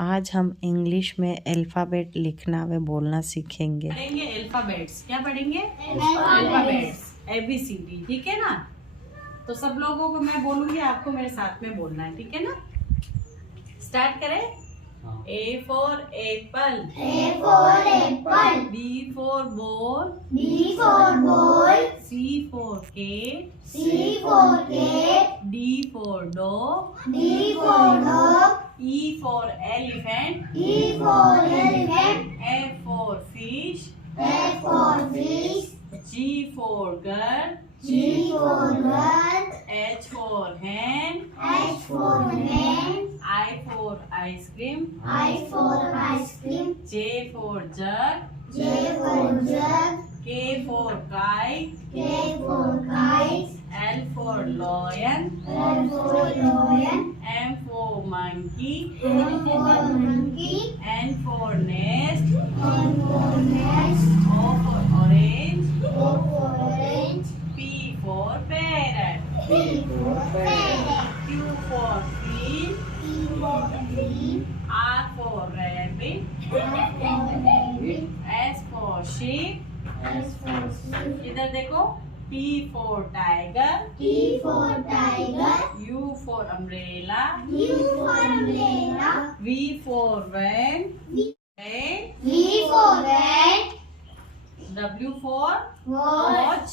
आज हम इंग्लिश में अल्फ़ाबेट लिखना व बोलना सीखेंगे। पढ़ेंगे अल्फ़ाबेट्स। क्या पढ़ेंगे? Alphabets, ABCD। ठीक है ना? तो सब लोगों को मैं बोलूंगी, आपको मेरे साथ में बोलना है। ठीक है ना? स्टार्ट करें। A for apple. A for apple. B for ball. B for ball. C for cat. C for cat. D for dog. D for dog. E for elephant. E for elephant. F for fish. F for fish. G for girl. G for girl. H for hen. H for hen. I for ice cream. I for ice cream. J for jug. J for jug. K for kite. K for kite. L for lion. L for lion. M for monkey. M for monkey. N for nest. N for nest. O for orange. O for orange. P for parrot. P for parrot. Q for queen. P for queen. R for rabbit. R for rabbit. S for sheep. S for sheep. इधर देखो। T for tiger. T for tiger. U for umbrella. U for umbrella. V for van. V Van. for van. W for Watch.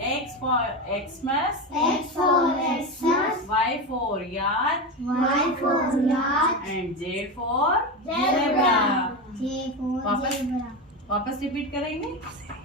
X for Xmas. X for Xmas. Y for yard. Y for yacht. And J for Zebra. zebra. J for वापस? zebra. वापस repeat करेंगे।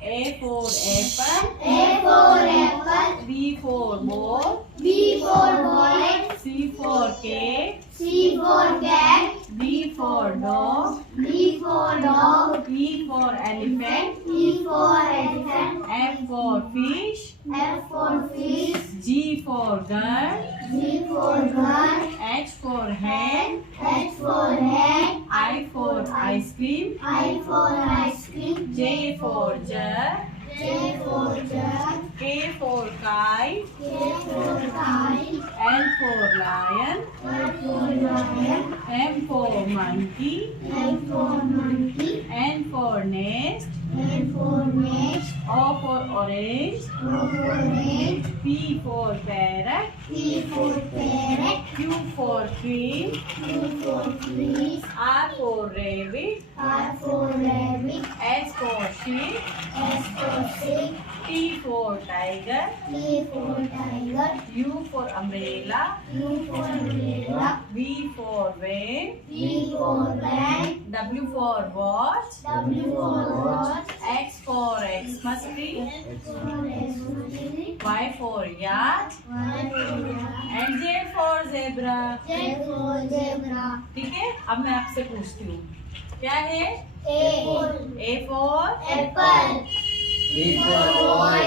A for apple. A for apple. B for ball. B for ball. C for cat. C for cat. D for dog. D for dog. E for elephant. E for elephant. F for fish. F for fish. G for girl. G for girl. H for hen. H for hen. I for ice cream. I for ice cream. J for jug. J for jug. K for kite. K for kite. L for lion. L for lion. M for monkey. M for monkey. N for nest. N for nest. O for orange. O for orange. P for parrot. P for parrot. Q for queen. Q for queen. R for rabbit. R for rabbit. S for sheep. S for sheep. T for tiger. T for tiger. U for umbrella. U for umbrella. V for van. V for van. W for watch. W for watch. X for Xmas tree. X for Xmas. Y for yard. Y for yacht. And J for zebra. Z for zebra. ठीक है, अब मैं आपसे पूछती हूँ, क्या है? A A for apple. B for boy,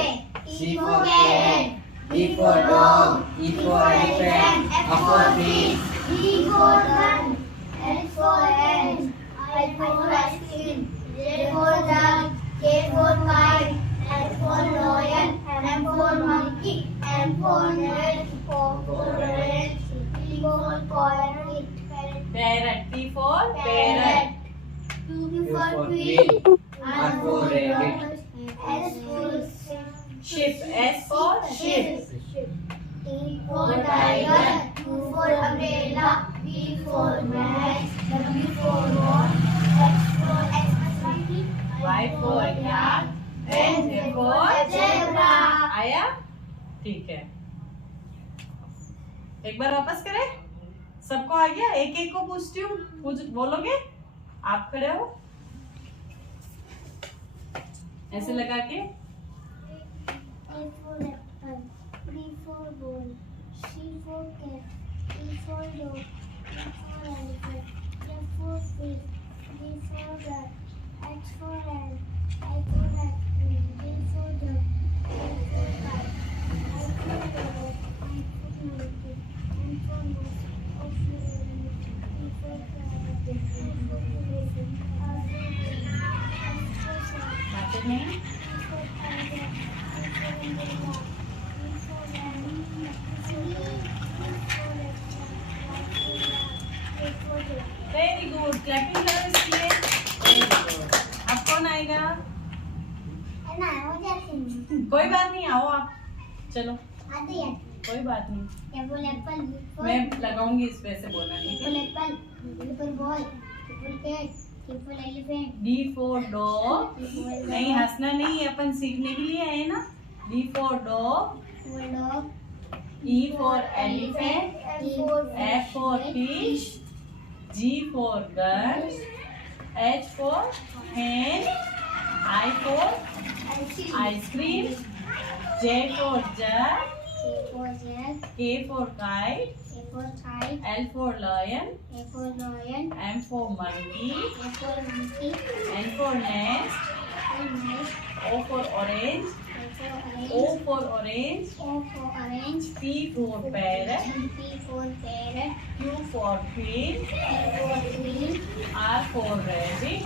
C for cat, D for dog, E for elephant, F for fish, D for gun. H for hen. I for ice cream. J for jug. K for kite. L for lion. M for monkey. N for nest. O for orange. P for parrot. parrot. P for parrot. Q for queen. R for rabbit, S for Ship. S for ship. T for tiger. U for umbrella. V for van. W for watch. X for Xmas. Y for yak. And Z for zebra. आया? ठीक है, एक बार वापस करें। सबको आ गया? एक एक को पूछती हूँ, बोलोगे? आप खड़े हो ऐसे लगा के। A for apple. B for ball. C for cat. E for dog. E for elephant. F for fish. G for girl. H for hen. I for ice cream. J for jug. K for kite. I for parrot. I for monkey. N for nest. O for orange. P for parrot. Q for elephant. R for rabbit. S for shark. बातें नहीं? T for tiger. T for umbrella. T for van. T for very good, clapping करो इसके लिए। Very good. अब कौन आएगा? ना हो जाती है। कोई बात नहीं, आओ आप, चलो आती है। कोई बात नहीं, एप्पल एप्पल मैं लगाऊंगी इस पे से बोलना, ठीक है? Apple apple boy apple cat apple elephant D for dog. नहीं हंसना नहीं है, अपन सीखने के लिए आए ना। D for dog, dog E for elephant, F for fish, G for gun, H for hen, I for ice cream, J for jug, K for kite, L for lion, M for monkey, N for nest, O for orange, O for orange, P for parrot, Q for queen, R for rabbit,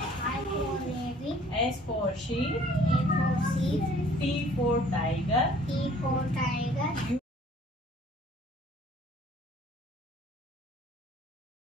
S for sheep, T for tiger,